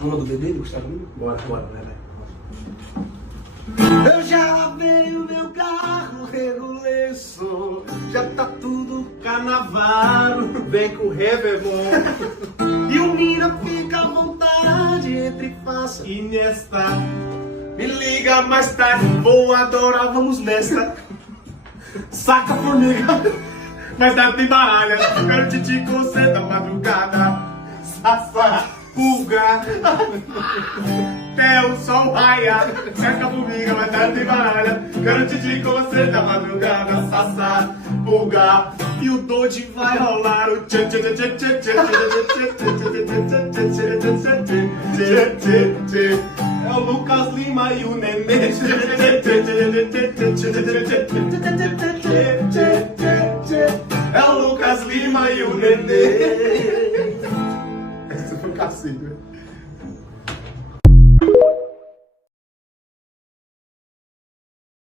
Ama do bebê, Gustavo Lima? Bora, vai. Eu já lavei o meu carro, regulei o som, já tá tudo carnaval. Vem com o Réveillon. E o Mira fica à vontade entre faça E nesta, me liga mais tarde, vou adorar, vamos nesta. Saca formiga, mas dá tem baralha. Quero te com você da madrugada. saça, pulga. Até o sol raia. Cerca comigo, mas dá tem baralha. Quero te com você da madrugada. Sassá, pulga. E o Dodge vai rolar o tchê tchê tchê tchê tchê tchê tchê tchê tchê. É o Lucas Lima e o Nenê. É o Lucas Lima e o Nenê. Esse foi cacete, velho.